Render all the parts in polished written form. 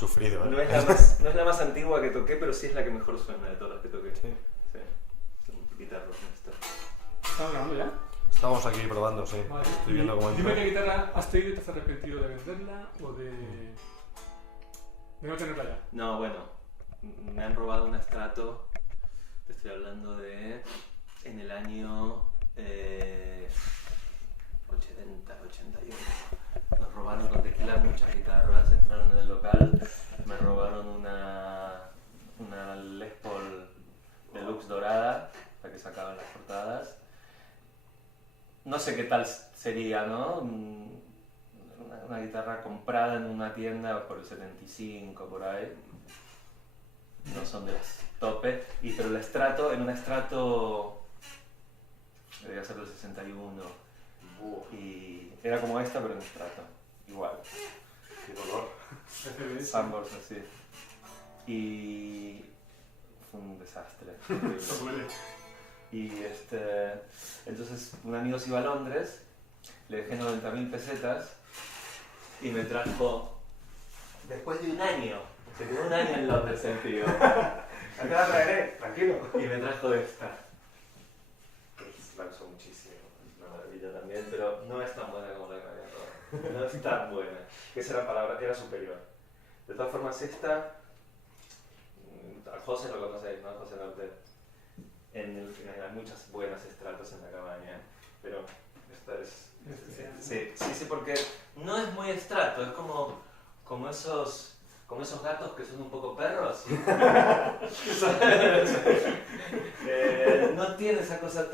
sufrido, ¿eh? No es la más antigua que toqué, pero sí es la que mejor suena de todas las que toqué. Sí. Sí. Guitarra, esta. ¿Estamos grabando ya? Estamos aquí probando, sí. Vale. Estoy viendo cómo Dime entra. qué guitarra has tenido y te has arrepentido de venderla o de no tenerla ya. No, bueno, me han robado un Strato, te estoy hablando de en el año 80, 81. Nos robaron con Tequila muchas guitarras, entraron en el local, me robaron una Les Paul Deluxe dorada, la que sacaban las portadas. No sé qué tal sería, ¿no? Una guitarra comprada en una tienda por el 75, por ahí. No son de las topes. Pero el Strato, en un Strato, debía ser del 61. Y era como esta, pero en Strato. Igual. Qué dolor. Ambos así. Y fue un desastre. Horrible. Y entonces un amigo se iba a Londres, le dejé 90.000 pesetas y me trajo, después de un año, se quedó un año en Londres el tío. Acá la traeré, tranquilo. Y me trajo esta. La uso muchísimo, es una maravilla también, pero no es tan buena como la que me había robado. No es tan buena. Esa era palabra, era superior. De todas formas, esta, a José lo conocéis, ¿no? José Norte. Hay muchas buenas estratos en la cabaña, pero esta es... Sí, porque no es muy estrato, es como esos gatos que son un poco perros. No tiene esa cosa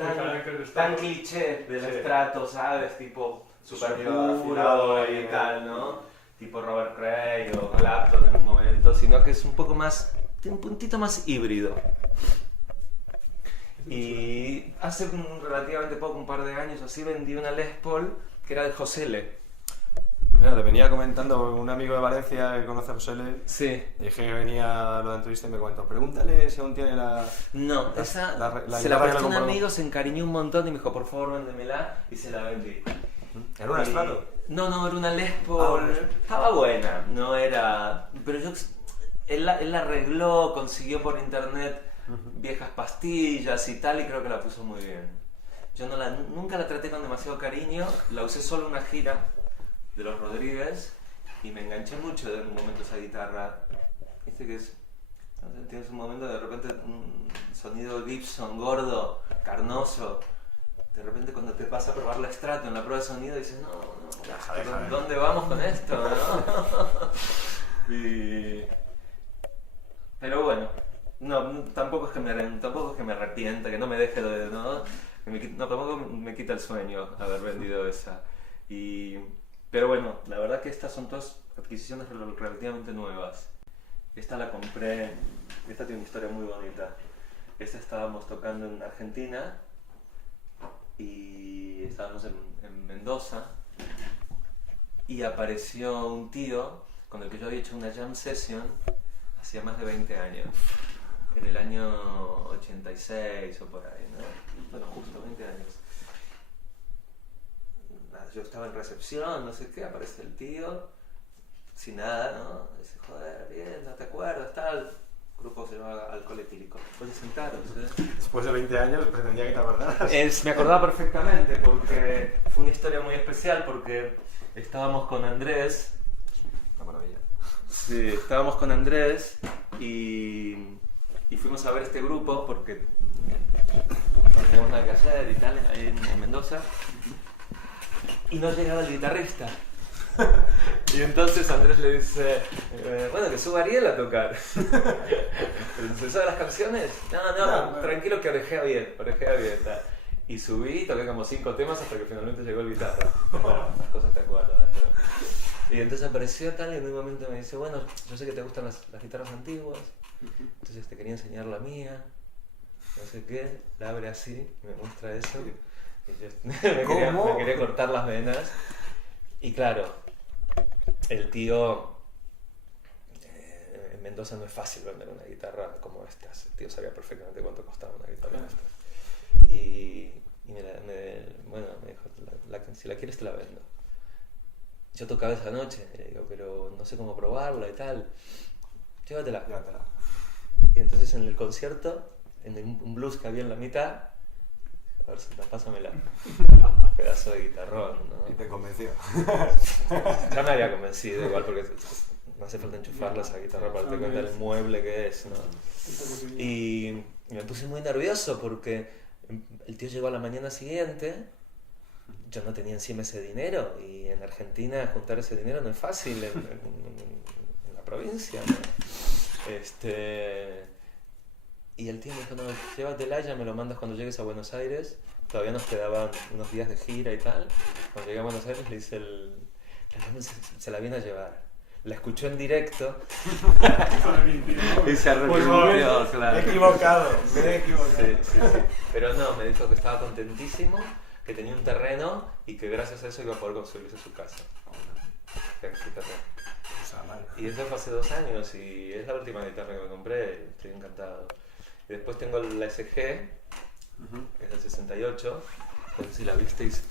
tan cliché del estrato, ¿sabes? Tipo super puro y tal, ¿no? Tipo Robert Cray o Clapton en un momento, sino que es un poco más, tiene un puntito más híbrido. Y hace relativamente poco, un par de años así, vendí una Les Paul que era de José L. Mira, te venía comentando un amigo de Valencia que conoce a José L. Sí. Dije que venía a lo de entrevista y me comentó, pregúntale si aún tiene la... No, la esa la se la guitarra que presté a un compró. amigo, se encariñó un montón y me dijo, por favor, véndemela, y se la vendí. ¿Era un Strato? No, era una Les Paul. Estaba buena, no era... Pero él la arregló, consiguió por internet viejas pastillas y tal, y creo que la puso muy bien. Yo nunca la traté con demasiado cariño, la usé solo una gira de los Rodríguez y me enganché mucho en un momento esa guitarra. Viste que es... No sé, tienes un momento de repente un sonido Gibson gordo, carnoso. De repente cuando te vas a probar la Strato en la prueba de sonido dices, no, ¿dónde vamos con esto? ¿No? Pero bueno, no, tampoco es que me arrepienta, que no me deje de... No, tampoco me quita el sueño haber vendido esa. Pero bueno, la verdad que estas son todas adquisiciones relativamente nuevas. Esta la compré, esta tiene una historia muy bonita. Esta estábamos tocando en Argentina y estábamos en Mendoza y apareció un tío con el que yo había hecho una jam session hacía más de 20 años, en el año 86 o por ahí, ¿no? Bueno, justo 20 años. Yo estaba en recepción, no sé qué, aparece el tío, sin nada, ¿no? Dice, joder, bien, no te acuerdas, tal. El grupo se llama Alcohol Etílico. Oye, sentaros, Después de 20 años pretendía que te acordaras. Me acordaba perfectamente porque fue una historia muy especial porque estábamos con Andrés. Una maravilla. Sí, estábamos con Andrés y fuimos a ver este grupo porque no teníamos nada que hacer y tal, ahí en Mendoza. Y no llegaba el guitarrista. Y entonces Andrés le dice, bueno, que suba Ariel a tocar. ¿Se sabe las canciones? No, tranquilo que orejea bien. Tal. Y subí, toqué como 5 temas hasta que finalmente llegó el guitarra. Bueno, las cosas te acuerdas, ¿no? Y entonces apareció tal y en un momento me dice, bueno, yo sé que te gustan las guitarras antiguas, entonces te quería enseñar la mía, no sé qué, la abre así y me muestra eso. Y yo me quería cortar las venas. Y claro, el tío, en Mendoza no es fácil vender una guitarra como estas. El tío sabía perfectamente cuánto costaba una guitarra de estas. Y me dijo, si la quieres te la vendo. yo tocaba esa noche, y le digo, pero no sé cómo probarla y tal. Llévatela. Llévatela. Y entonces en el concierto, en un blues que había en la mitad, a ver, pásamela. Pedazo de guitarrón, Y ¿no? te convenció. Ya me había convencido igual porque no hace falta enchufarla esa guitarra para darte cuenta del mueble que es, ¿no? Y me puse muy nervioso porque el tío llegó a la mañana siguiente, yo no tenía encima ese dinero y en Argentina juntar ese dinero no es fácil en la provincia, ¿no? Y el tío me dijo, no, llévatela, ya me lo mandas cuando llegues a Buenos Aires. Todavía nos quedaban unos días de gira y tal. Cuando llegué a Buenos Aires le hice se la vine a llevar. La escuchó en directo y se arrepintió, claro. Me he equivocado, me he equivocado. Sí. Pero no, me dijo que estaba contentísimo, que tenía un terreno y que gracias a eso iba a poder construirse su casa. Y eso fue hace 2 años y es la última guitarra que me compré, estoy encantado. Y después tengo la SG, que es del 68, no sé si la visteis,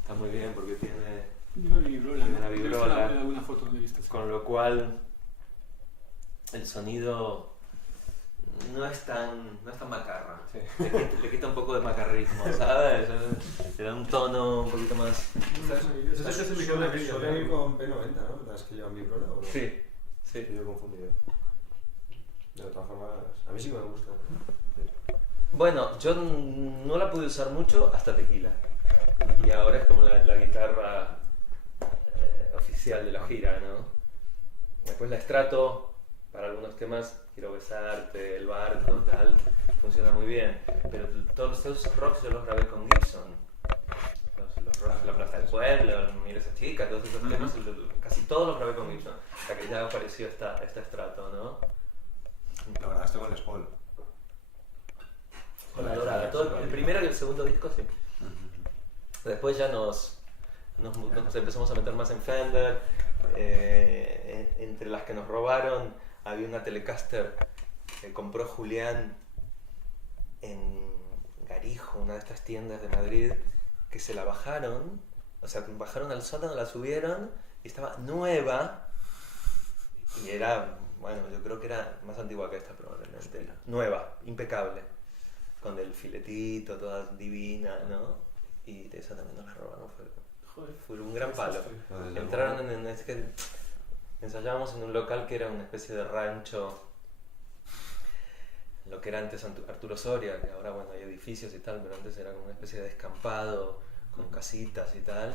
está muy bien porque tiene Una vibrola. Una vibrola. Alguna foto de vista. con lo cual el sonido no es tan macarra, Sí. le quita un poco de macarrismo, ¿sabes? Le da un tono un poquito más... Eso es que se me quedó en la vida. Suele ir con P90, ¿no? Las que llevan vibrola, ¿o no? Sí. Que yo he confundido. De todas formas, a mí sí que me gusta. Bueno, yo no la pude usar mucho hasta Tequila. Y ahora es como la guitarra oficial de la gira, ¿no? Después la Strato para algunos temas, Quiero besarte, El barco, tal, funciona muy bien. Pero todos esos rocks yo los grabé con Gibson. Los rocks, La Plaza del Pueblo, Mira esa chica, todos esos temas, casi todos los grabé con Gibson. Hasta que ya apareció esta Strato, ¿no? Lo grabaste con Les Paul. Con la dorada. Todo el primero y el segundo disco, sí. Después ya nos empezamos a meter más en Fender. Entre las que nos robaron había una Telecaster que compró Julián en Garijo, una de estas tiendas de Madrid, que se la bajaron, o sea, bajaron al sótano, la subieron y estaba nueva. Y era, bueno, yo creo que era más antigua que esta probablemente. Nueva, impecable. Con el filetito, toda divina, ¿no? Y de esa también nos la robaron. Fue un gran palo. Entraron es que ensayábamos en un local que era una especie de rancho, lo que era antes Arturo Soria, que ahora bueno hay edificios y tal, pero antes era como una especie de descampado con casitas y tal.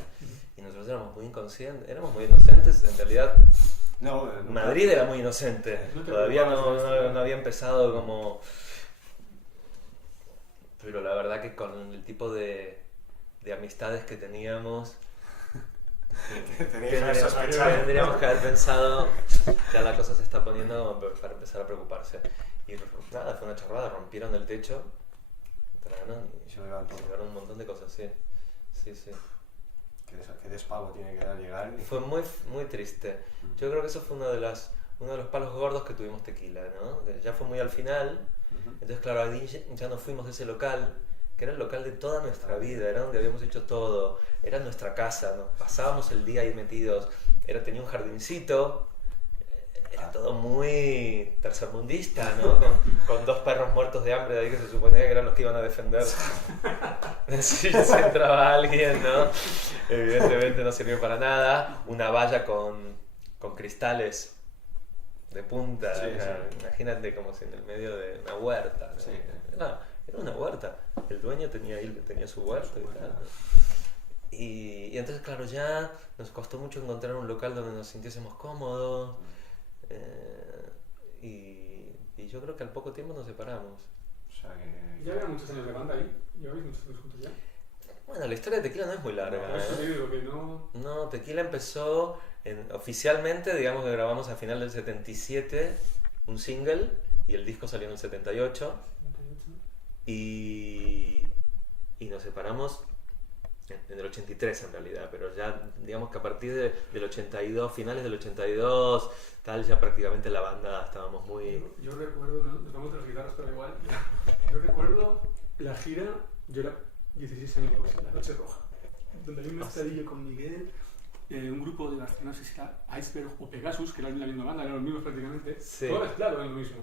Y nosotros éramos muy inconscientes, éramos muy inocentes, en realidad. No, Madrid era muy inocente, todavía no había empezado como... Pero la verdad que con el tipo de amistades que teníamos, tendríamos que haber pensado, ya la cosa se está poniendo para empezar a preocuparse. Y nada, fue una charrada, rompieron el techo, entraron y se llevaron un montón de cosas, sí. Qué despago tiene que dar llegar. Fue muy, muy triste. Yo creo que eso fue uno de los palos gordos que tuvimos Tequila, ¿no? Ya fue muy al final. Entonces, claro, ahí ya nos fuimos de ese local, que era el local de toda nuestra vida, era donde habíamos hecho todo, era nuestra casa, nos pasábamos el día ahí metidos, tenía un jardincito, era todo muy tercermundista, ¿no? Con 2 perros muertos de hambre de ahí que se suponía que eran los que iban a defender si entraba alguien, ¿no? Evidentemente no sirvió para nada, una valla con cristales de punta, sí. Imagínate como si en el medio de una huerta, ¿no? Sí. Era una huerta, el dueño tenía su huerto y tal, ¿no? Y entonces claro, ya nos costó mucho encontrar un local donde nos sintiésemos cómodos, y yo creo que al poco tiempo nos separamos. O sea que... ¿Ya había muchos años de banda ahí? ¿Lleváis muchos años juntos ya? Bueno, la historia de Tequila no es muy larga. No, eso te digo que no... No, Tequila empezó oficialmente, digamos que grabamos a final del 77 un single y el disco salió en el 78 y nos separamos en el 83 en realidad, pero ya digamos que a partir del 82, finales del 82, tal, ya prácticamente la banda estábamos muy... Yo recuerdo, nos vamos de las guitarras pero igual, yo recuerdo la gira, yo era 16 años, La Noche Roja, donde hay un estadillo con Miguel, un grupo de Barcelona, no sé si era Iceberg o Pegasus, que era la misma banda, eran los mismos prácticamente. Sí. Todo mezclado en lo mismo.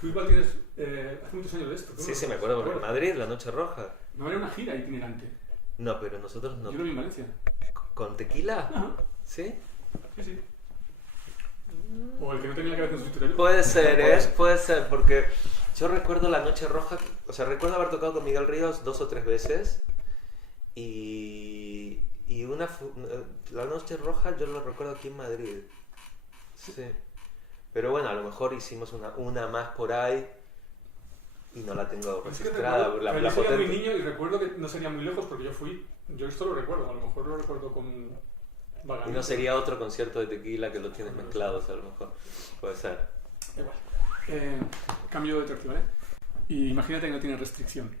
Tú igual tienes hace muchos años de esto. Sí, sí, me acuerdo, porque Madrid, la Noche Roja. No era una gira itinerante. No, pero nosotros no. Yo lo vi en Valencia. ¿Con tequila? Ajá. ¿Sí? Sí, sí. O el que no tenía la cabeza en sustituto. Puede ser, puede ser, porque yo recuerdo la Noche Roja, o sea, recuerdo haber tocado con Miguel Ríos 2 o 3 veces y la Noche Roja yo lo recuerdo aquí en Madrid. Sí. Pero bueno, a lo mejor hicimos una más por ahí y no la tengo registrada. Yo era muy niño y recuerdo que no sería muy lejos porque yo esto lo recuerdo, a lo mejor lo recuerdo con vagamente. Y no sería otro concierto de tequila que lo tienes mezclados, a lo mejor. Puede ser. Igual. Cambio de tercio, ¿vale? Y imagínate que no tiene restricción.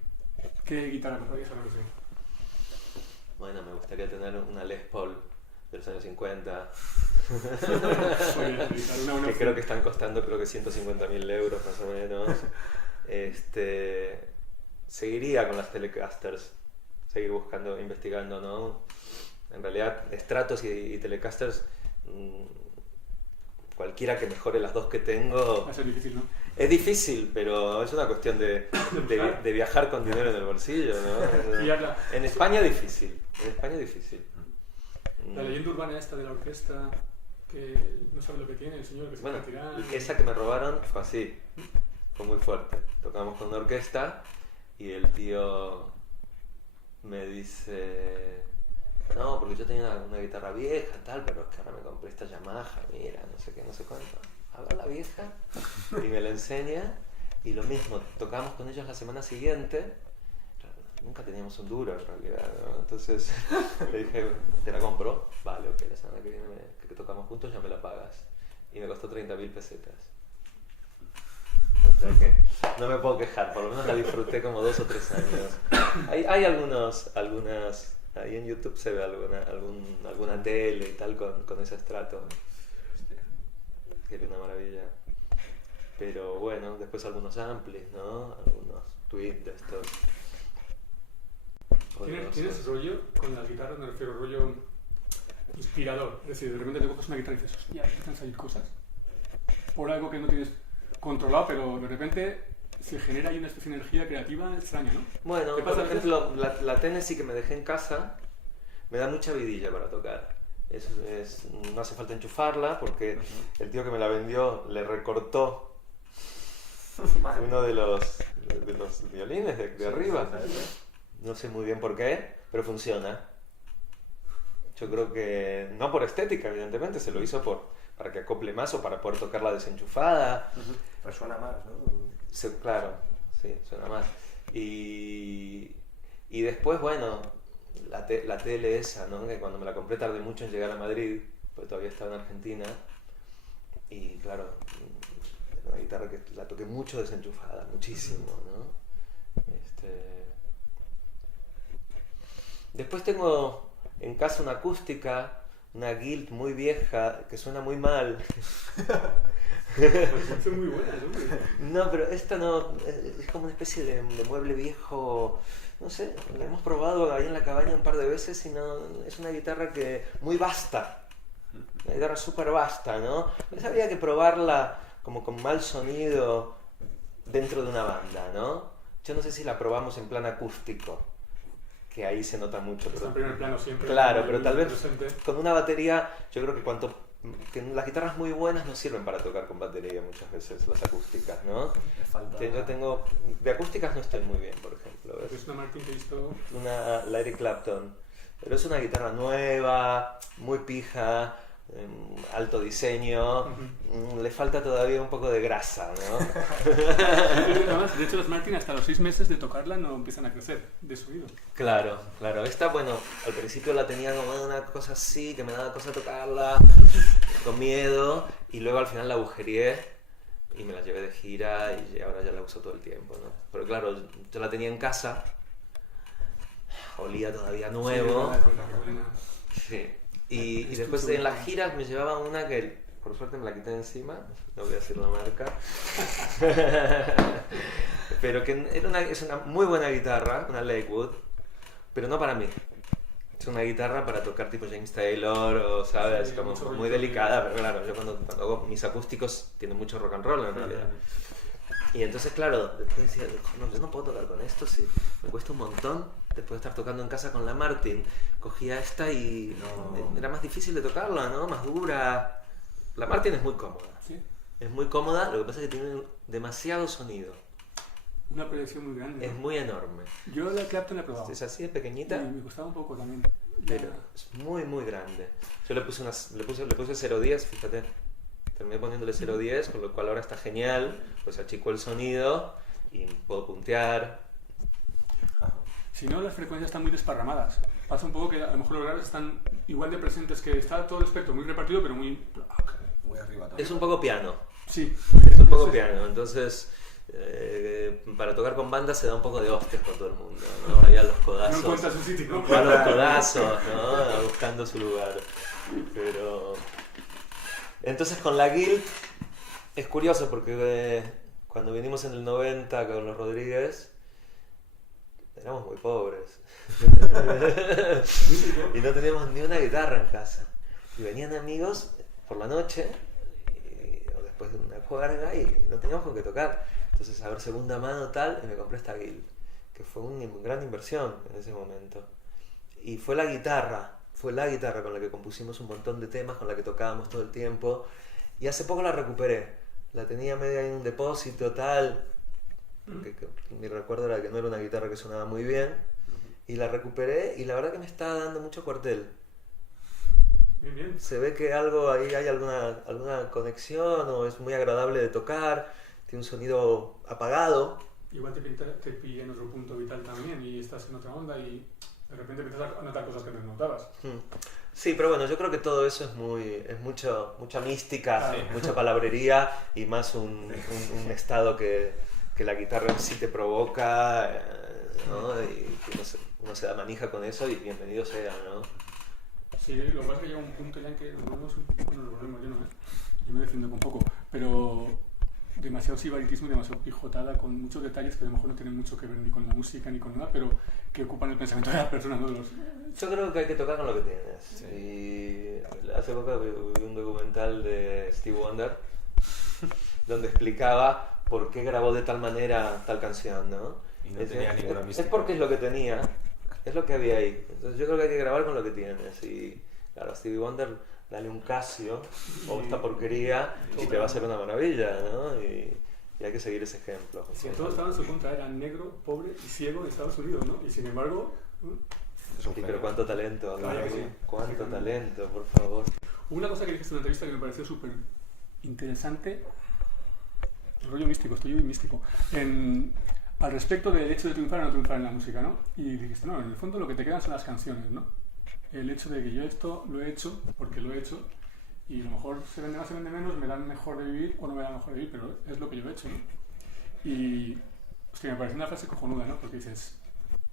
¿Qué guitarra comprarías ahora mismo? Bueno, me gustaría tener una Les Paul de los años 50. Que creo que están costando 150.000 euros más o menos. Seguiría con las Telecasters. Seguir buscando, investigando, ¿no? En realidad, Stratos y Telecasters, cualquiera que mejore las dos que tengo... Va a ser difícil, ¿no? Es difícil, pero es una cuestión de viajar con dinero en el bolsillo, ¿no? En España difícil. En España difícil. La leyenda urbana esta de la orquesta, que no sabe lo que tiene, el señor que se Bueno, va a tirar... esa que me robaron fue así. Fue muy fuerte. Tocábamos con una orquesta y el tío me dice... No, porque yo tenía una guitarra vieja, tal, pero es que ahora me compré esta Yamaha, mira, no sé qué, no sé cuánto. A ver la vieja, y me la enseña, y lo mismo, tocábamos con ellos la semana siguiente, nunca teníamos un duro en realidad, ¿no? Entonces le dije, ¿te la compro? Vale, ok, la semana que viene que tocamos juntos ya me la pagas. Y me costó 30.000 pesetas. O sea que no me puedo quejar, por lo menos la disfruté como 2 o 3 años. Hay algunas... Ahí en YouTube se ve alguna tele y tal con ese estrato. Que era una maravilla. Pero bueno, después algunos amplis, ¿no? Algunos tweets de estos. ¿Tienes rollo con las guitarras? Me refiero rollo inspirador. Es decir, de repente te coges una guitarra y dices, hostia, empiezan a salir cosas. Por algo que no tienes controlado, pero de repente... se genera ahí una especie de energía creativa extraña, ¿no? Bueno, por ejemplo, la Tennessee que me dejé en casa me da mucha vidilla para tocar. No hace falta enchufarla porque el tío que me la vendió le recortó uno de los violines de arriba. No sé muy bien por qué, pero funciona. Yo creo que no por estética, evidentemente, se lo hizo para que acople más o para poder tocarla desenchufada. Pero suena más, ¿no? Claro, sí, suena más. Y después, bueno, la tele esa, ¿no? Que cuando me la compré tardé mucho en llegar a Madrid, porque todavía estaba en Argentina. Y claro, era una guitarra que la toqué mucho desenchufada, muchísimo, ¿no? Después tengo en casa una acústica, una Guild muy vieja, que suena muy mal. Son muy buenas, hombre. No, pero esta no, es como una especie de mueble viejo, no sé, la hemos probado ahí en la cabaña un par de veces y no, es una guitarra muy vasta, una guitarra súper vasta, ¿no? Pues habría que probarla como con mal sonido dentro de una banda, ¿no? Yo no sé si la probamos en plan acústico, que ahí se nota mucho. Está en primer plano siempre. Claro, pero tal vez presente. Con una batería, yo creo que las guitarras muy buenas no sirven para tocar con batería muchas veces, las acústicas, ¿no? Yo tengo... De acústicas no estoy muy bien, por ejemplo. Es una Martin que he visto... Una Eric Clapton. Pero es una guitarra nueva, muy pija, alto diseño, le falta todavía un poco de grasa, ¿no? Además, de hecho, los Martin hasta los 6 meses de tocarla no empiezan a crecer de sonido. Claro, claro. Esta, bueno, al principio la tenía como una cosa así, que me daba cosa tocarla, con miedo, y luego al final la agujereé y me la llevé de gira y ahora ya la uso todo el tiempo, ¿no? Pero claro, yo la tenía en casa, olía todavía nuevo. Sí. Y después en las giras me llevaba una que por suerte me la quité encima, no voy a decir la marca, pero que es una muy buena guitarra, una Lakewood, pero no para mí. Es una guitarra para tocar tipo James Taylor o, ¿sabes? Sí, como mucho muy rollo. delicada, pero claro, yo cuando hago mis acústicos tienen mucho rock and roll en realidad. Y entonces, claro, después decía, no, yo no puedo tocar con esto, si me cuesta un montón. Después de estar tocando en casa con la Martin, cogía esta y era más difícil de tocarla, ¿no? Más dura. La Martin es muy cómoda. Sí. Es muy cómoda, lo que pasa es que tiene demasiado sonido. Una proyección muy grande. Es ¿no? muy enorme. Yo la Clapton la he probado. Es así de Y pequeñita, me costaba un poco también. pero es muy, muy grande. Yo le puse 0.10, fíjate. Terminé poniéndole 0.10, con lo cual ahora está genial. Pues achicó el sonido y puedo puntear. Si no, las frecuencias están muy desparramadas. Pasa un poco que a lo mejor los graves están igual de presentes, que está todo el espectro muy repartido, pero muy... Muy arriba también. Es un poco piano. Sí. Es un poco piano, entonces para tocar con banda se da un poco de hostias con todo el mundo, ¿no? Ahí a los No codazos. encuentras un sitio. ¿No? A los codazos, ¿no? Buscando su lugar. Pero... Entonces con la Guild es curioso porque cuando vinimos en el 90 con los Rodríguez éramos muy pobres. Y no teníamos ni una guitarra en casa. Y venían amigos por la noche o después de una juerga y no teníamos con qué tocar. Entonces, a ver, segunda mano tal, y me compré esta Guild, que fue una gran inversión en ese momento. Y fue la guitarra con la que compusimos un montón de temas, con la que tocábamos todo el tiempo. Y hace poco la recuperé. La tenía media en un depósito tal, porque mi recuerdo era que no era una guitarra que sonaba muy bien. Y la recuperé y la verdad que me está dando mucho cuartel. Bien, bien. Se ve que algo ahí hay alguna conexión o es muy agradable de tocar, tiene un sonido apagado. Igual te pillé en otro punto vital también y estás en otra onda y de repente empiezas a notar cosas que no notabas. Sí, pero bueno, yo creo que todo eso es mucha mística, Sí. mucha palabrería y más un estado que la guitarra en sí te provoca, ¿no? Y que uno se da manija con eso y bienvenido sea, ¿no? Sí, lo que pasa es que llega un punto ya en que nos volvemos, yo no, yo me defiendo con poco, pero demasiado sibaritismo y demasiado pijotada con muchos detalles que a lo mejor no tienen mucho que ver ni con la música ni con nada, pero que ocupan el pensamiento de las personas, ¿no? Yo creo que hay que tocar con lo que tienes. Sí. Y hace poco vi un documental de Stevie Wonder donde explicaba por qué grabó de tal manera tal canción, ¿no? Y no tenía ninguna mística. Es porque es lo que tenía, es lo que había ahí. Entonces yo creo que hay que grabar con lo que tienes. Y claro, a Stevie Wonder, dale un Casio o esta porquería y te va a hacer una maravilla, ¿no? Y hay que seguir ese ejemplo. Si todos estaban en su contra, era negro, pobre y ciego en Estados Unidos, ¿no? Y sin embargo... Sí, pero cuánto talento, ¿no? Claro que sí. Cuánto talento, por favor. Una cosa que dijiste en una entrevista que me pareció súper interesante, el rollo místico, estoy yo místico, al respecto del hecho de triunfar o no triunfar en la música, ¿no? Y dijiste, no, en el fondo lo que te quedan son las canciones, ¿no? El hecho de que yo esto lo he hecho, porque lo he hecho, y a lo mejor se vende más, se vende menos, me dan mejor de vivir o no me dan mejor de vivir, pero es lo que yo he hecho, ¿no? Y hostia, me parece una frase cojonuda, ¿no? Porque dices...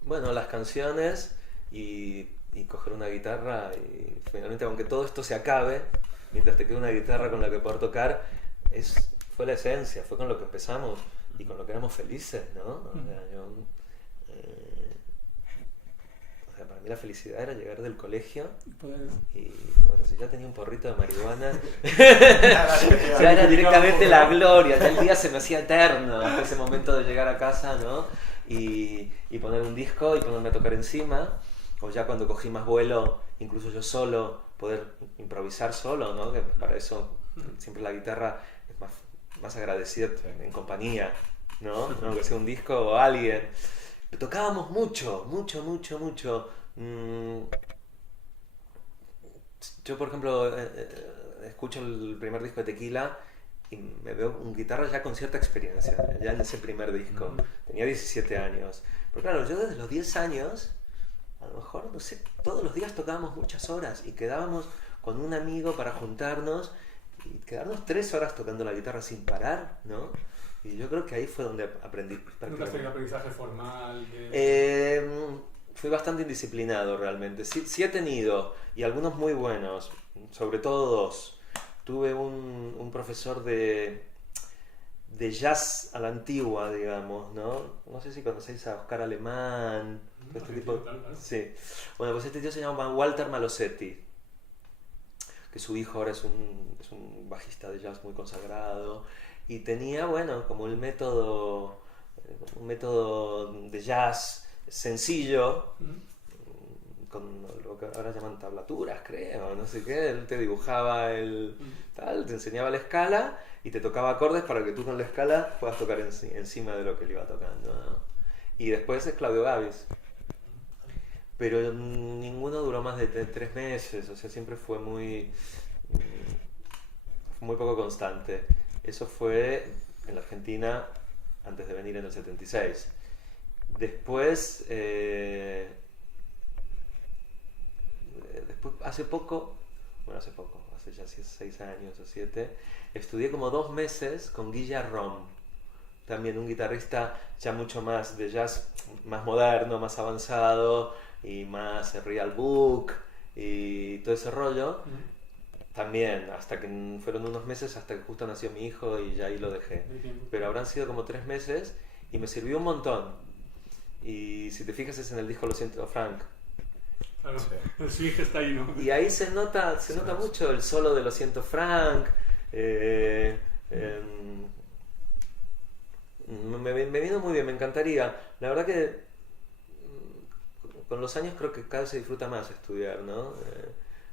Bueno, las canciones y coger una guitarra y finalmente, aunque todo esto se acabe, mientras te quede una guitarra con la que poder tocar, fue la esencia, fue con lo que empezamos y con lo que éramos felices, ¿no? O sea, para mí la felicidad era llegar del colegio y bueno, si ya tenía un porrito de marihuana, ya era directamente la gloria, ya el día se me hacía eterno hasta ese momento de llegar a casa, ¿no? Y poner un disco y ponerme a tocar encima, o ya cuando cogí más vuelo, incluso yo solo, poder improvisar solo, ¿no? Que para eso siempre la guitarra es más agradecida en compañía, ¿no? Aunque sea un disco o alguien. Tocábamos mucho. Yo, por ejemplo, escucho el primer disco de Tequila y me veo un guitarra ya con cierta experiencia, ya en ese primer disco. Tenía 17 años. Pero claro, yo desde los 10 años, a lo mejor, no sé, todos los días tocábamos muchas horas y quedábamos con un amigo para juntarnos y quedarnos 3 horas tocando la guitarra sin parar, ¿no? Y yo creo que ahí fue donde aprendí. ¿Nunca has tenido aprendizaje formal? Fui bastante indisciplinado realmente. Sí he tenido, y algunos muy buenos, sobre todo 2. Tuve un profesor de de jazz a la antigua, digamos, ¿no? No sé si conocéis a Oscar Alemán, este tipo. Claro. Sí. Bueno, pues este tío se llama Walter Malosetti, que su hijo ahora es un bajista de jazz muy consagrado, y tenía, bueno, como un método de jazz sencillo, con lo que ahora llaman tablaturas, creo, no sé qué. Él te dibujaba te enseñaba la escala y te tocaba acordes para que tú con la escala puedas tocar encima de lo que él iba tocando, ¿no? Y después es Claudio Gabis. Pero ninguno duró más de 3 meses, o sea, siempre fue muy poco constante. Eso fue en la Argentina antes de venir en el 76. Después, hace ya 6 años o 7, estudié como 2 meses con Guille Rom, también un guitarrista ya mucho más de jazz, más moderno, más avanzado y más real book y todo ese rollo. También, hasta que fueron unos meses, hasta que justo nació mi hijo y ya ahí lo dejé. Pero habrán sido como 3 meses y me sirvió un montón. Y si te fijas es en el disco Lo siento, Frank. Claro, el swing está ahí, ¿no? Y ahí se nota mucho el solo de Lo siento, Frank. Me vino muy bien, me encantaría. La verdad que con los años creo que cada vez se disfruta más estudiar, ¿no?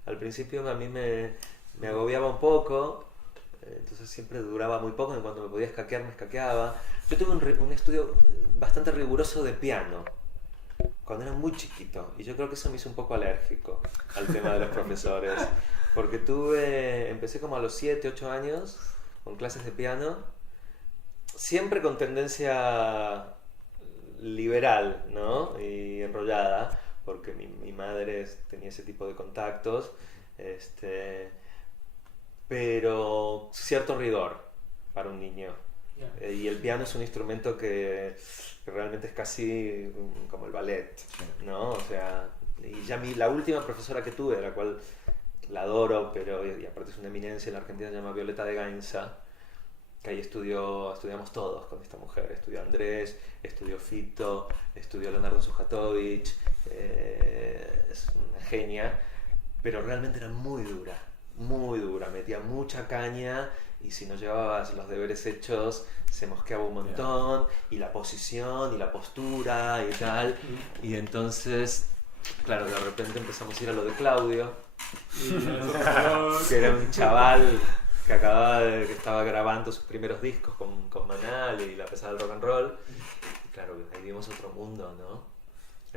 Al principio a mí me agobiaba un poco, entonces siempre duraba muy poco, en cuanto me podía escaquear, me escaqueaba. Yo tuve un estudio bastante riguroso de piano cuando era muy chiquito, y yo creo que eso me hizo un poco alérgico al tema de los profesores, porque empecé como a los 7, 8 años con clases de piano, siempre con tendencia liberal, ¿no? Y enrollada, porque mi madre tenía ese tipo de contactos, pero cierto rigor para un niño. Y el piano es un instrumento que realmente es casi como el ballet, ¿no? O sea, y ya la última profesora que tuve, de la cual la adoro, y aparte es una eminencia en la Argentina, se llama Violeta de Gainza, que ahí estudiamos todos con esta mujer. Estudió Andrés, estudió Fito, estudió Leonardo Sujatovic, es una genia, pero realmente era muy dura, metía mucha caña, y si no llevabas los deberes hechos se mosqueaba un montón, y la posición y la postura y tal, y entonces, claro, de repente empezamos a ir a lo de Claudio, que era un chaval que estaba grabando sus primeros discos con Manal y la pesada del rock and roll, y claro, ahí vimos otro mundo, ¿no?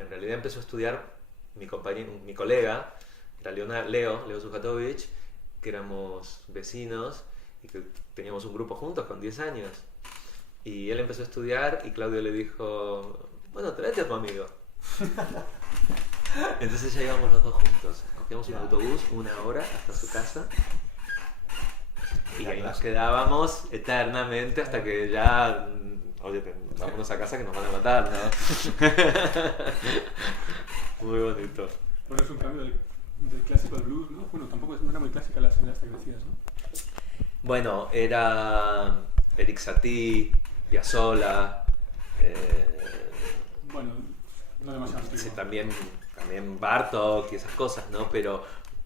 En realidad empezó a estudiar mi colega, era Leo Sujatovic, que éramos vecinos y que teníamos un grupo juntos con 10 años. Y él empezó a estudiar y Claudio le dijo, bueno, tráete a tu amigo. Entonces ya íbamos los dos juntos. Cogíamos un autobús 1 hora hasta su casa y ahí nos quedábamos eternamente hasta que ya, oye, vámonos a casa que nos van a matar, ¿no? Muy bonito. Bueno, es un cambio del clásico al blues, ¿no? Bueno, tampoco no era muy clásica la escena esta que decías, ¿no? Bueno, era Erik Satie, Piazzolla, bueno, no demasiado antiguo. Sí, también Bartók y esas cosas, ¿no? Pero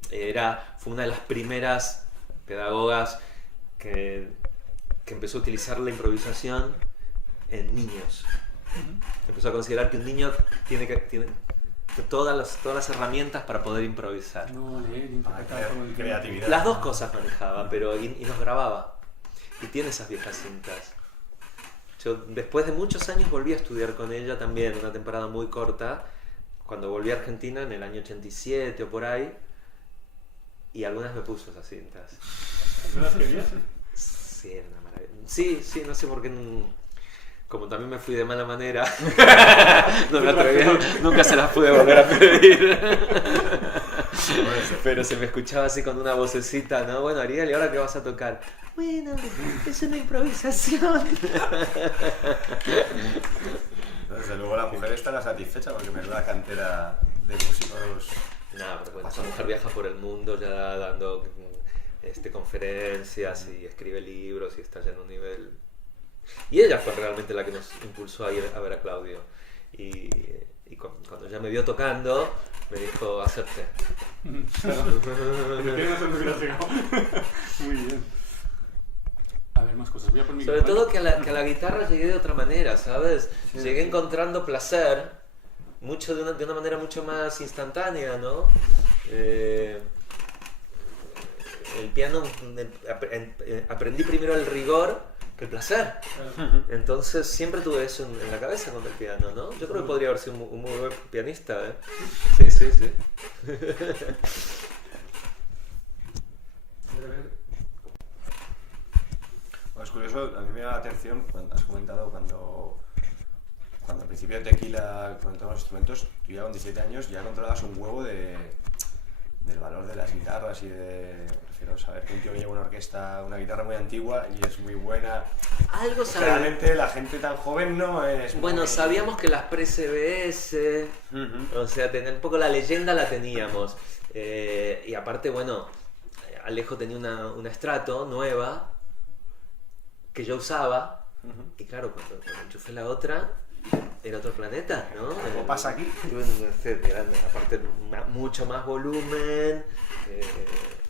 fue una de las primeras pedagogas que empezó a utilizar la improvisación en niños. Empezó a considerar que un niño tiene todas las herramientas para poder improvisar. No, leer, interpretar, creatividad. Las dos cosas manejaba, pero y nos grababa. Y tiene esas viejas cintas. Yo después de muchos años volví a estudiar con ella también, una temporada muy corta, cuando volví a Argentina en el año 87 o por ahí, y algunas me puso esas cintas. ¿No las querías? Sí, era una maravilla. Sí, no sé por qué. Como también me fui de mala manera, no me atreví, nunca se las pude volver a pedir. Pero se me escuchaba así con una vocecita, ¿no? Bueno, Ariel, ¿y ahora qué vas a tocar? Bueno, es una improvisación. Desde luego la mujer estará satisfecha porque me da una cantera de músicos. No, pero bueno, esa mujer viaja por el mundo ya dando conferencias y escribe libros y está ya en un nivel Y ella fue realmente la que nos impulsó a ir a ver a Claudio. Y cuando ya me vio tocando, me dijo, acepté. ¿De qué no te hubieras llegado? Muy bien. A ver, más cosas. Voy a por mi Sobre guitarra. todo que a la guitarra llegué de otra manera, ¿sabes? Sí, Llegué sí. encontrando placer mucho de una manera mucho más instantánea, ¿no? El piano, aprendí primero el rigor que el placer. Claro. Entonces siempre tuve eso en la cabeza con el piano, ¿no? Yo creo que podría haber sido un muy buen pianista, ¿eh? Sí, sí, sí. A ver. Bueno, es curioso, a mí me llama la atención cuando has comentado cuando al principio de Tequila, cuando tocabas los instrumentos, tú ya con 17 años ya controlabas un huevo del valor de las guitarras y prefiero saber que un tío que lleva una orquesta, una guitarra muy antigua y es muy buena. Algo Pues sabía. realmente la gente tan joven no es Bueno, muy... sabíamos que las pre-CBS, o sea, tener un poco la leyenda la teníamos. Y aparte, bueno, Alejo tenía una Strato nueva que yo usaba. Y claro, cuando enchufé la otra, era otro planeta, ¿no? Como pasa aquí. Aparte, mucho más volumen.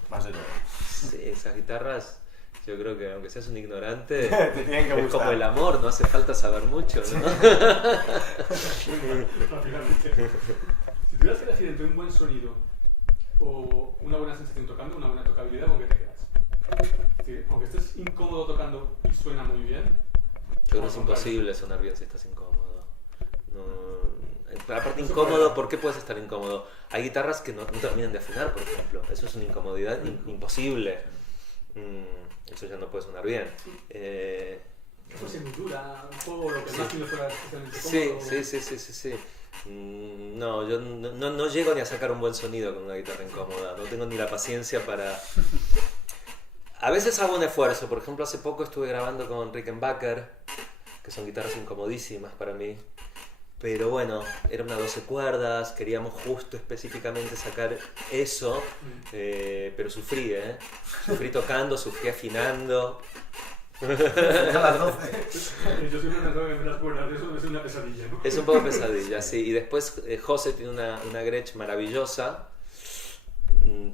Más de todo. Sí, esas guitarras, yo creo que aunque seas un ignorante, Te tienen que es gustar. como el amor, no hace falta saber mucho, ¿no? Rápidamente. Si tuvieras que elegir entre un buen sonido o una buena sensación tocando, una buena tocabilidad, ¿con qué te quedas? Es decir, aunque estés incómodo tocando y suena muy bien, Yo creo que es imposible sonar bien si estás incómodo. Aparte incómodo, ¿por qué puedes estar incómodo? Hay guitarras que no terminan de afinar, por ejemplo. Eso es una incomodidad imposible. Eso ya no puede sonar bien. fuese muy dura, un juego lo que Sí. más no fuera especialmente Sí, cómodo. sí. No, yo no llego ni a sacar un buen sonido con una guitarra incómoda. No tengo ni la paciencia para... A veces hago un esfuerzo. Por ejemplo, hace poco estuve grabando con Rickenbacker, que son guitarras incomodísimas para mí. Pero bueno, era una 12 cuerdas, queríamos justo específicamente sacar eso, pero sufrí, Sufrí tocando, sufrí afinando. A las 12. Yo siempre pensaba que las cuerdas, eso es una pesadilla, ¿no? Es un poco pesadilla, sí. Y después José tiene una Gretsch maravillosa,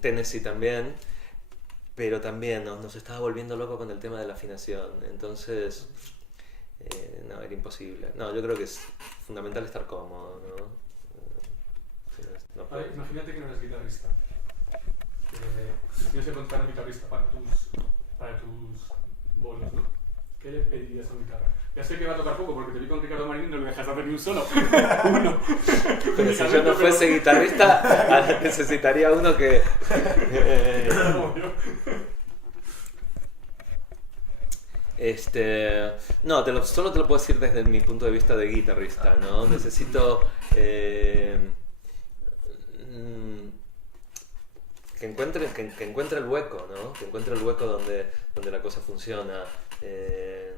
Tennessee también, pero también nos estaba volviendo loco con el tema de la afinación. Entonces, no, era imposible. No, yo creo que es fundamental estar cómodo, ¿no? No A puedo- ver, imagínate que no eres guitarrista. Tienes que contratar un guitarrista para tus bolos, ¿no? ¿Qué le pedirías a un guitarra? Ya sé que va a tocar poco porque te vi con Ricardo Marín y no le dejas hacer ni un solo. Uno. Pero si yo no fuese guitarrista, necesitaría uno que... No, solo te lo puedo decir desde mi punto de vista de guitarrista, ¿no? Necesito que encuentre el hueco, ¿no? Que encuentre el hueco donde la cosa funciona. En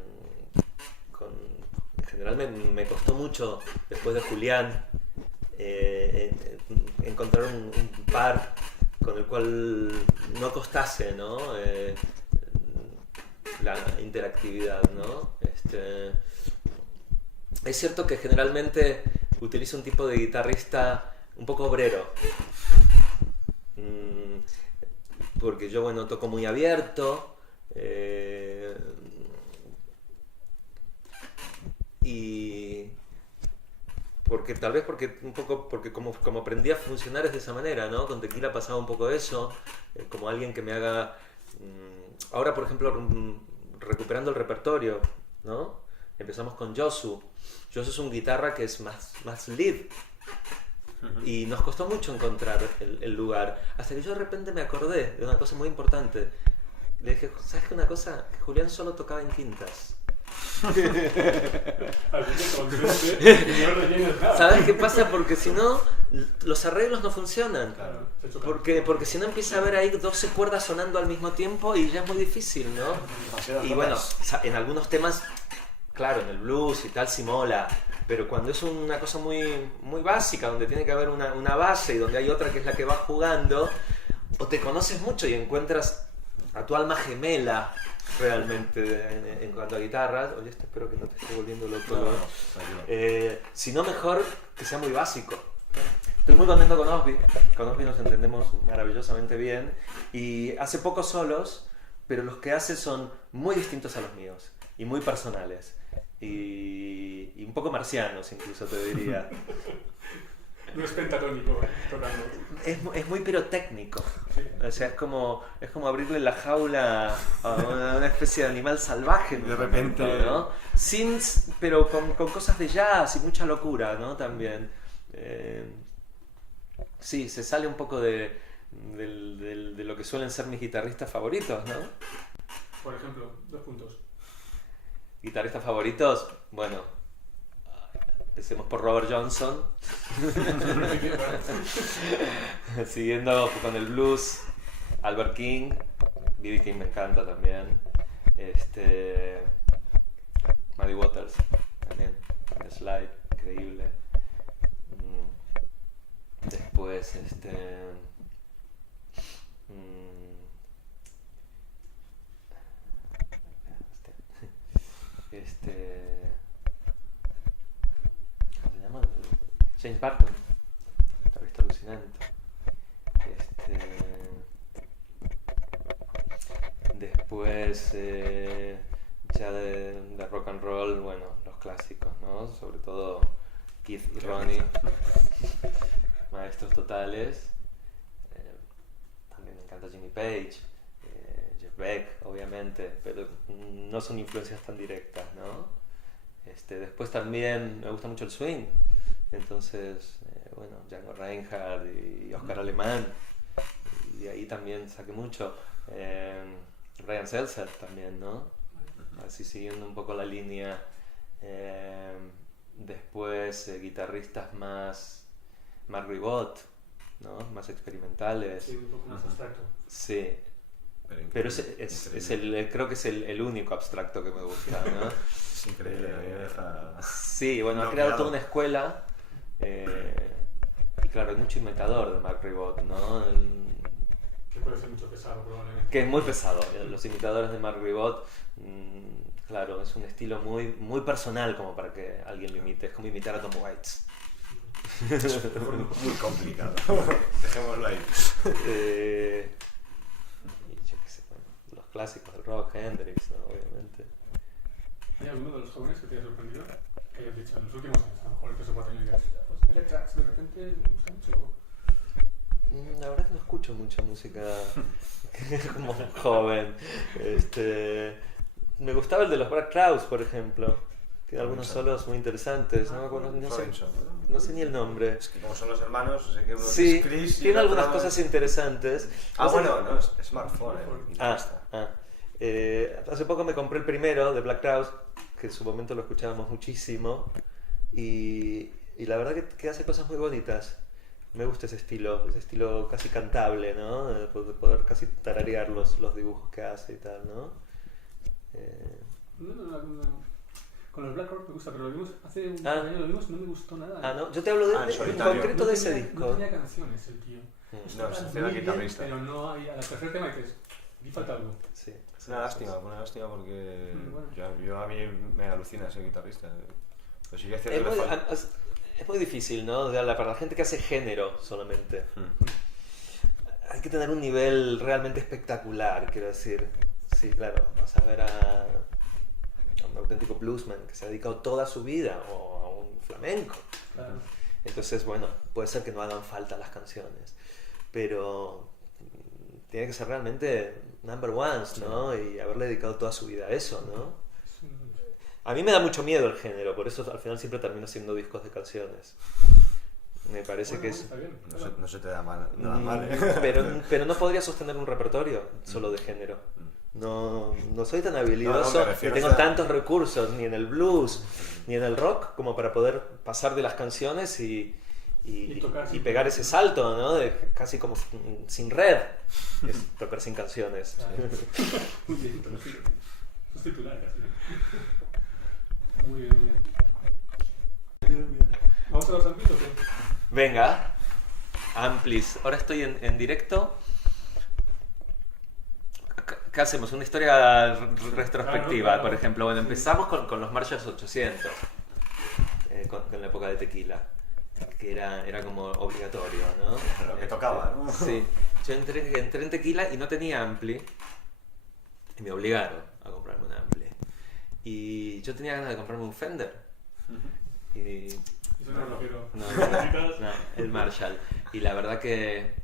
general me costó mucho, después de Julián, encontrar un par con el cual no costase, ¿no? La interactividad, ¿no? Es cierto que generalmente utilizo un tipo de guitarrista un poco obrero, porque yo, bueno, toco muy abierto, y tal vez porque un poco porque como aprendí a funcionar es de esa manera, ¿no? Con Tequila pasaba un poco eso, como alguien que me haga... Ahora, por ejemplo, recuperando el repertorio, ¿no? Empezamos con Josu. Josu es un guitarra que es más lead. Y nos costó mucho encontrar el lugar. Hasta que yo de repente me acordé de una cosa muy importante. Le dije, ¿sabes qué una cosa? Que Julián solo tocaba en quintas. Así que contente y no rellenes nada. ¿Sabes qué pasa? Porque si no, los arreglos no funcionan. Claro, se chocan. Porque si no empieza a haber ahí 12 cuerdas sonando al mismo tiempo y ya es muy difícil, ¿no? Demasiadas Y bueno, notas. en algunos temas, claro, en el blues y tal sí mola, pero cuando es una cosa muy, muy básica, donde tiene que haber una base y donde hay otra que es la que va jugando, o te conoces mucho y encuentras a tu alma gemela realmente en cuanto a guitarras. Oye, esto espero que no te esté volviendo loco. No, ¿no? tranquilo. Si no, mejor que sea muy básico. Estoy muy contento con Osby. Con Osby nos entendemos maravillosamente bien. Y hace pocos solos, pero los que hace son muy distintos a los míos. Y muy personales. Y un poco marcianos, incluso te diría. No es pentatónico tocando. Es muy pirotécnico. Sí. O sea, es como abrirle la jaula a una especie de animal salvaje. De repente, ¿no? Pero con cosas de jazz y mucha locura, ¿no? También. Sí, se sale un poco de lo que suelen ser mis guitarristas favoritos, ¿no? Por ejemplo, 2 puntos. Guitarristas favoritos, bueno, empecemos por Robert Johnson. Siguiendo con el blues, Albert King. B.B. King me encanta también. Muddy Waters también. The Slide, increíble. Después, ¿cómo se llama? James Barton, guitarrista alucinante. Después, ya de rock and roll, bueno, los clásicos, ¿no? Sobre todo Keith y Ronnie, maestros totales. También me encanta Jimmy Page, Jeff Beck, obviamente, pero no son influencias tan directas, ¿no? Después también me gusta mucho el swing, entonces, bueno, Django Reinhardt y Oscar Alemán, y de ahí también saqué mucho. Ryan Seltzer también, ¿no? Así siguiendo un poco la línea. Después guitarristas más Mark Ribot, ¿no? Más experimentales. Sí, un poco más abstracto. Sí, pero creo que es el único abstracto que me gusta, ¿no? Es increíble, a mí me deja... Sí, bueno, ha creado toda una escuela y claro, hay mucho imitador de Mark Ribot, ¿no? Que puede ser mucho pesado, probablemente. Que es muy pesado. Los imitadores de Mark Ribot, claro, es un estilo muy, muy personal como para que alguien lo imite. Es como imitar a Tom Waits. Es muy complicado. Dejémoslo ahí. Y yo qué sé, bueno, los clásicos del rock, Hendrix, ¿no? Obviamente. ¿Hay alguno de los jóvenes que te haya sorprendido? Que hayas dicho en los últimos años, a lo mejor en 3 o 4 años, digas, pues Electrax de repente me gusta mucho. La verdad es que no escucho mucha música como joven. Me gustaba el de los Black Crowes, por ejemplo. Tiene algunos solos muy interesantes. No sé ni el nombre. Es que como son los hermanos, sé que uno Sí, es Chris y tiene el otro algunas cosas interesantes. No sé- bueno, no, es Smartphone. Hace poco me compré el primero de Black Crowes, que en su momento lo escuchábamos muchísimo. Y la verdad que hace cosas muy bonitas. Me gusta ese estilo casi cantable, ¿no? De poder casi tararear los dibujos que hace y tal, ¿no? No. Con los Black Rock me gusta, pero lo vimos hace un año, lo vimos, no me gustó nada. ¿No? Yo te hablo en solitario. concreto de ese No disco. tenía canciones el tío. No, se hace Muy la bien, guitarrista. pero no hay, a la tercera tema dices, aquí falta algo. Sí. Es una lástima porque Bueno. yo a mí me alucina ese guitarrista. Pero sí que es Es cierto muy, que le falta. es muy difícil, ¿no? O sea, para la gente que hace género solamente. Hay que tener un nivel realmente espectacular, quiero decir. Sí, claro, vas a ver a un auténtico bluesman que se ha dedicado toda su vida o a un flamenco. Claro. Entonces, bueno, puede ser que no hagan falta las canciones, pero tiene que ser realmente number ones, ¿no? Y haberle dedicado toda su vida a eso, ¿no? A mí me da mucho miedo el género, por eso al final siempre termino haciendo discos de canciones. Me parece que es... Está bien, No se te da nada mal, ¿eh? pero no podría sostener un repertorio solo de género. No soy tan habilidoso, me refiero ni tengo a- tantos recursos, ni en el blues, ni en el rock, como para poder pasar de las canciones y tocar sin- pegar ese salto, ¿no? De casi como sin red, es tocar sin canciones. Claro. Muy bien, pero sí. Es titular casi. Muy bien. ¿Vamos a los amplis o qué? Venga, amplis. Ahora estoy en directo. ¿qué hacemos? Una historia retrospectiva, Claro. por ejemplo. Bueno, empezamos con los Marshalls 800, con la época de Tequila, que era como obligatorio, ¿no? Lo que tocaba, ¿no? Sí. Yo entré en Tequila y no tenía ampli, y me obligaron a comprarme un ampli. Y yo tenía ganas de comprarme un Fender. Y Eso no lo quiero. no, el Marshall. Y la verdad que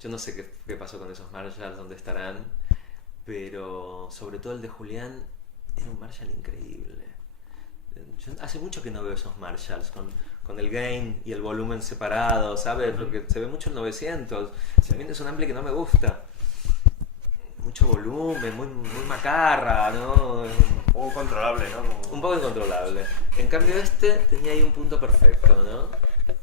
yo no sé qué pasó con esos Marshalls, dónde estarán, pero sobre todo el de Julián era un Marshall increíble. Yo hace mucho que no veo esos Marshalls con el gain y el volumen separado, ¿sabes? Porque se ve mucho el 900. También es un ampli que no me gusta. Mucho volumen, muy macarra, ¿no? Un poco controlable, ¿no? Como... Un poco incontrolable. En cambio este tenía ahí un punto perfecto, ¿no?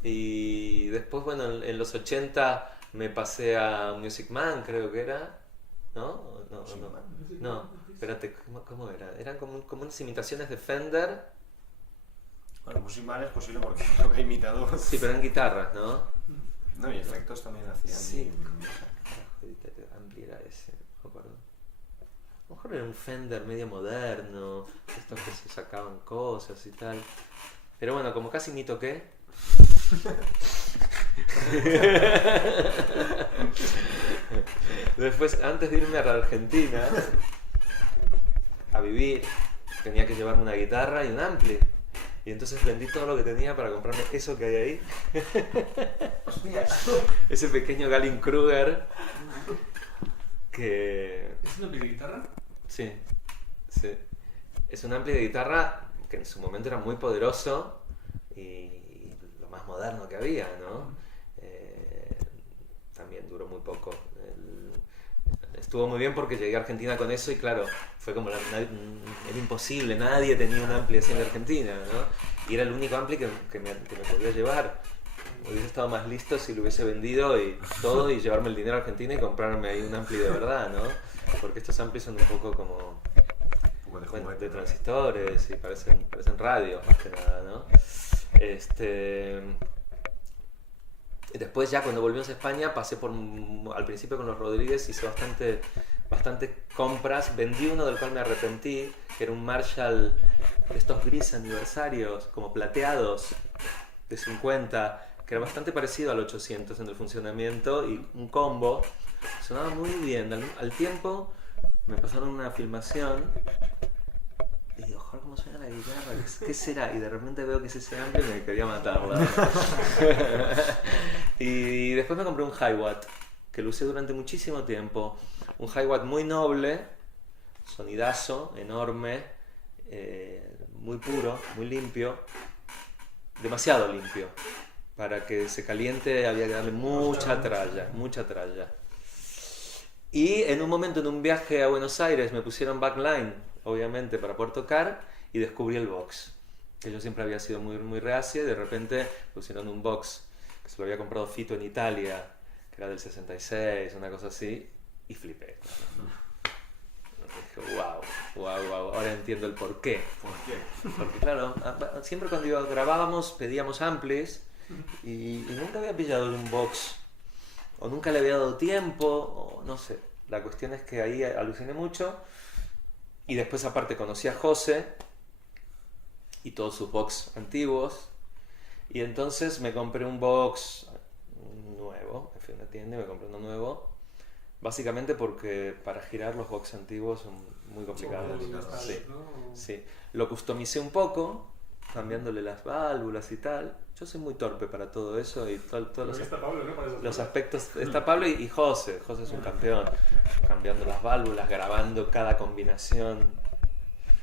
Y después, bueno, en los 80 me pasé a Music Man, creo que era. ¿No? No, espérate, ¿cómo era? Eran como unas imitaciones de Fender. Bueno, Music Man es posible porque creo que ha imitado. Sí, pero eran guitarras, ¿no? No, y efectos también hacían. Sí. ¿Qué ampli era ese? No me acuerdo. A lo mejor era un Fender medio moderno, estos que se sacaban cosas y tal. Pero bueno, como casi ni toqué. Después, antes de irme a la Argentina a vivir, tenía que llevarme una guitarra y un ampli. Y entonces vendí todo lo que tenía para comprarme eso que hay ahí. Ese pequeño Gallien Kruger que... ¿Es un ampli de guitarra? Sí, sí. Es un ampli de guitarra que en su momento era muy poderoso y lo más moderno que había, ¿no? También duró muy poco. Estuvo muy bien porque llegué a Argentina con eso y claro, fue como era imposible, nadie tenía un ampli así en Argentina, ¿no? Y era el único ampli que me podía llevar. Hubiese estado más listo si lo hubiese vendido y todo y llevarme el dinero a Argentina y comprarme ahí un ampli de verdad, ¿no? Porque estos amplis son un poco como de transistores y parecen radios más que nada, ¿no? Después ya cuando volvimos a España pasé al principio con los Rodríguez, hice bastantes compras, vendí uno del cual me arrepentí, que era un Marshall de estos gris aniversarios, como plateados, de 50, que era bastante parecido al 800 en el funcionamiento y un combo, sonaba muy bien. Al tiempo me pasaron una filmación y digo, joder, ¿cómo suena la guitarra? ¿Qué será? Y de repente veo que es ese ampli y me quería matar, Y después me compré un Hiwatt, que lo usé durante muchísimo tiempo. Un Hiwatt muy noble, sonidazo, enorme, muy puro, muy limpio, demasiado limpio. Para que se caliente había que darle mucha tralla. Y en un momento, en un viaje a Buenos Aires, me pusieron backline, obviamente, para poder tocar, y descubrí el box. Que yo siempre había sido muy, muy reacio, y de repente pusieron un box que se lo había comprado Fito en Italia, que era del 66, una cosa así, y flipé. Dije, wow, ahora entiendo el porqué. ¿Por qué? Porque claro, siempre cuando grabábamos pedíamos amplis, y nunca había pillado un box, o nunca le había dado tiempo, o no sé. La cuestión es que ahí aluciné mucho, y después aparte conocí a José, y todos sus box antiguos, y entonces me compré un box nuevo, me fui a una tienda y me compré uno nuevo, básicamente porque para girar los box antiguos son muy complicados. Sí, sí. Lo customicé un poco, cambiándole las válvulas y tal. Yo soy muy torpe para todo eso y todos los aspectos. Está Pablo y José. José es un campeón. Cambiando las válvulas, grabando cada combinación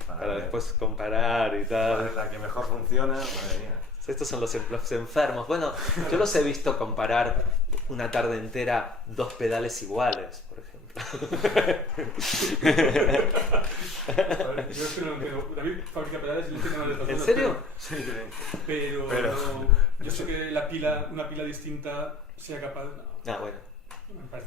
para después comparar y tal. La que mejor funciona, madre mía. Estos son los enfermos. Bueno, yo los he visto comparar una tarde entera 2 pedales iguales, por ejemplo. Yo es que no entiendo. David fabrica pedales y no entiendo nada de estas ¿En cosas, serio? Sí, Pero no, yo sé que una pila distinta sea capaz. Ah, bueno.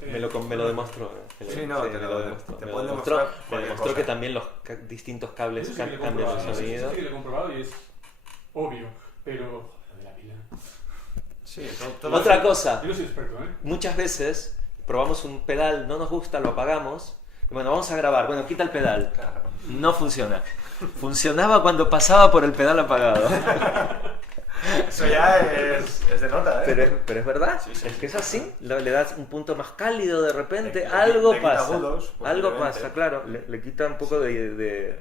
Me lo demostró. Sí, no, sí, te me lo demostró. te Me pueden lo demostrar demostró, me cualquier demostró cosa. que también los distintos cables cambian el sonido. Sí que lo he comprobado y es obvio, pero lo de la pila. Sí, Otra cosa, Yo no soy experto, ¿eh? muchas veces probamos un pedal, no nos gusta, lo apagamos, Bueno, vamos a grabar. Bueno, quita el pedal. Claro. No funciona. Funcionaba cuando pasaba por el pedal apagado. Eso ya es de nota, ¿eh? Pero es verdad, Sí, sí. es que es así, le das un punto más cálido de repente, Le algo quita pasa, agudos, algo posiblemente. pasa, claro, le quita un poco de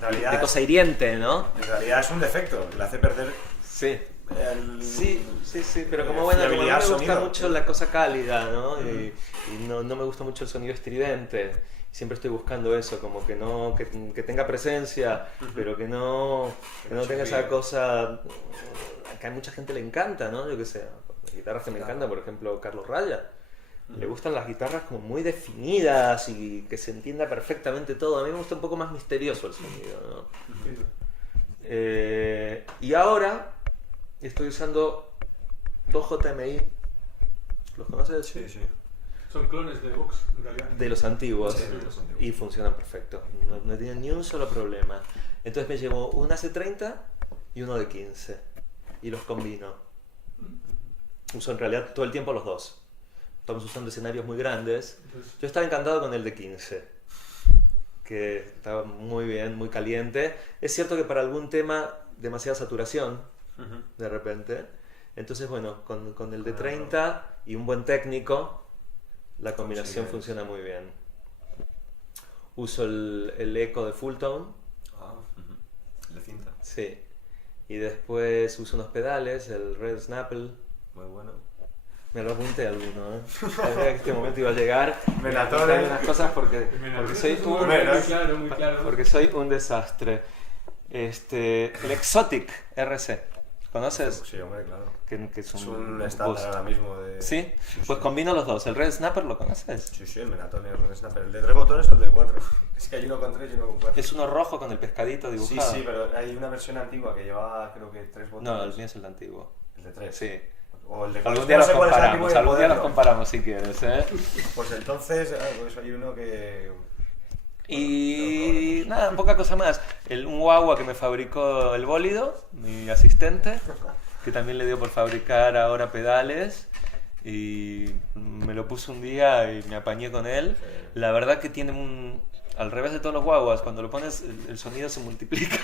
realidad- cosa hiriente, ¿no? En realidad es un defecto, le hace perder Sí, el... sí, pero como bueno, como a mí fiabilidad me gusta sonido. mucho la cosa cálida, ¿no? Y no me gusta mucho el sonido estridente. Siempre estoy buscando eso, como que no, que tenga presencia, pero que no tenga esa cosa que a mucha gente le encanta, ¿no? Yo qué sé, guitarras que me encantan, por ejemplo, Carlos Raya. Le gustan las guitarras como muy definidas y que se entienda perfectamente todo. A mí me gusta un poco más misterioso el sonido, ¿no? Y ahora estoy usando dos JMI. ¿Los conoces? Sí, sí. Son clones de Vox, en realidad. De los antiguos. Sí, de los antiguos. Y funcionan perfecto. No tienen ni un solo problema. Entonces me llevo un AC30 y uno de 15. Y los combino. Uso en realidad todo el tiempo los dos. Estamos usando escenarios muy grandes. Entonces, Yo estaba encantado con el de 15. Que estaba muy bien, muy caliente. Es cierto que para algún tema demasiada saturación de repente. Entonces, bueno, con el de 30 y un buen técnico, la combinación Consigues. funciona muy bien. Uso el eco de Fulltone, Ah, el de cinta. sí. Y después uso unos pedales, el Red Snapple. Muy bueno. Me lo apunté alguno, ¿eh? Sabía que este momento iba a llegar. Me la apunté tole. algunas cosas porque soy un... muy claro. Porque soy un desastre. El Exotic RC. ¿Conoces? Sí, hombre, claro. Que es Es un un estándar boost. ahora mismo de... ¿Sí? Pues combino los dos. ¿El Red Snapper lo conoces? Sí, el Menatone y el Snapper. El de 3 botones o el de 4. Es que hay uno con 3 y uno con 4. Es uno rojo con el pescadito Sí, dibujado. sí, pero hay una versión antigua que lleva, creo que 3 botones. No, el mío es el antiguo. El de 3. Sí. O el de Algún día no los sé cuál es el comparamos, antiguo y el algún día los moderno. comparamos si quieres, ¿eh? Pues entonces, pues hay uno que... Y nada, poca cosa más. Un guagua que me fabricó el bólido, mi asistente, que también le dio por fabricar ahora pedales. Y me lo puse un día y me apañé con él. La verdad que tiene un... Al revés de todos los guaguas, cuando lo pones el sonido se multiplica.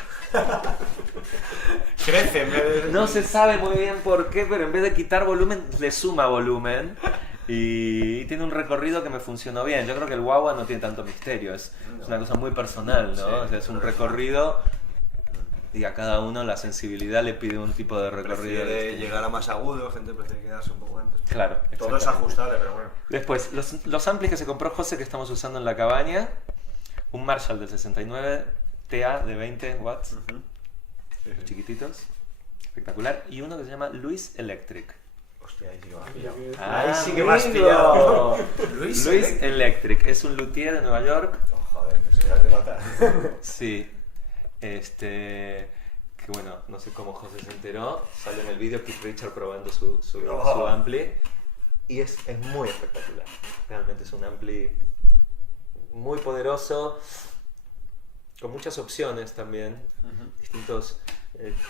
Crece en vez de... No se sabe muy bien por qué, pero en vez de quitar volumen, le suma volumen. Y tiene un recorrido que me funcionó bien. Yo creo que el guagua no tiene tanto misterio, es una cosa muy personal, ¿no? Sí, O sea, es un recorrido y a cada uno la sensibilidad le pide un tipo de recorrido. Prefiere distinto. llegar a más agudo, gente prefiere quedarse un poco antes. Claro, Todo es exactamente. ajustable, pero bueno. Después, los amplis que se compró José que estamos usando en la cabaña, un Marshall del 69 TA de 20 watts, los chiquititos, espectacular, y uno que se llama Luis Electric. Hostia, ahí sí que me has pillado. Ahí sí que me has pillado. Luis Luis Electric es un luthier de Nueva York. Oh, joder, que se te nota. Sí, que bueno, no sé cómo José se enteró, sale en el vídeo Keith Richard probando su ampli y es muy espectacular. Realmente es un ampli muy poderoso, con muchas opciones también, distintos.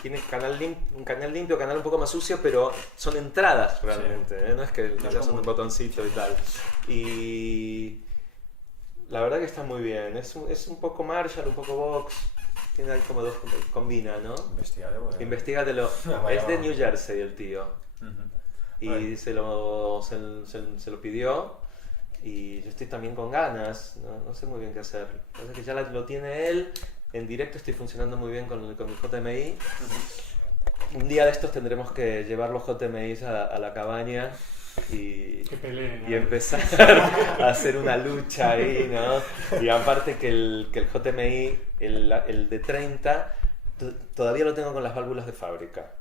Tiene un canal limpio, canal un poco más sucio, pero son entradas realmente, Sí. ¿eh? No es que No es le das como un un- botoncito y tal. Y la verdad que está muy bien, es un poco Marshall, un poco Vox, tiene ahí como dos, combina, ¿no? Investigaré, bueno. Investígatelo, Vaya, es de vamos. New Jersey el tío, y Vale. se lo pidió. Y yo estoy también con ganas, no sé muy bien qué hacer. Pasa que ya lo tiene él, en directo estoy funcionando muy bien con el JMI. Un día de estos tendremos que llevar los JMIs a la cabaña y Que peleen. y empezar a hacer una lucha ahí, ¿no? Y aparte que el JMI, el de 30, todavía lo tengo con las válvulas de fábrica.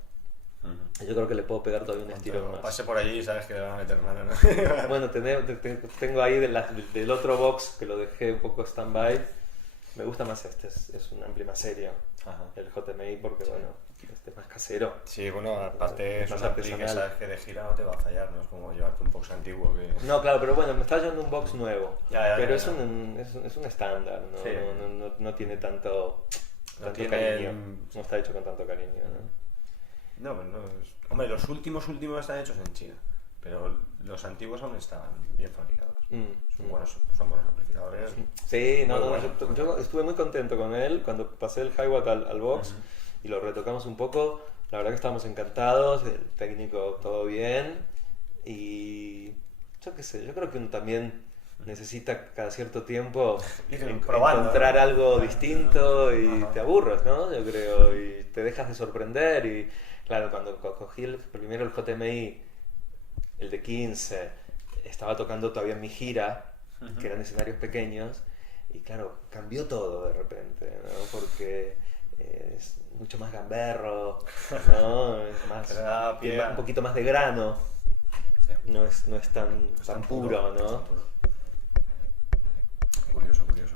Yo creo que le puedo pegar todavía un estirón Cuando más. pase por allí sabes que le van a meter mano, ¿no? Bueno, tengo ahí del otro box que lo dejé un poco stand-by. Me gusta más es un ampli más serio, Ajá. el JMI, porque bueno, este es más casero. Sí, bueno, aparte es Más una ampli que artesanal. sabes que de gira no te va a fallar, no es como llevarte un box antiguo que... No, claro, pero bueno, me está llevando un box nuevo. Ya, pero ya, es ya. un estándar, ¿no? Sí. No tiene tanto tiene cariño. el- No está hecho con tanto cariño, ¿no? No, pero no es... Hombre, los últimos están hechos en China. pero los antiguos aún estaban bien fabricados. Son buenos amplificadores. Sí, Muy no, buenos. yo estuve muy contento con él cuando pasé el Hiwatt al box y lo retocamos un poco. La verdad que estábamos encantados, el técnico todo bien y yo qué sé, yo creo que uno también necesita cada cierto tiempo Probando, encontrar ¿no? algo distinto y Ajá. te aburres, ¿no? Yo creo, y te dejas de sorprender y claro, cuando cogí primero el JMI, el de 15, estaba tocando todavía en mi gira, que eran escenarios pequeños, y claro, cambió todo de repente, ¿no? Porque es mucho más gamberro, ¿no? Es más, Te da pie tiene a- un poquito más de grano, Sí. no es tan Es tan puro, es ¿no? tan puro. Curioso, curioso.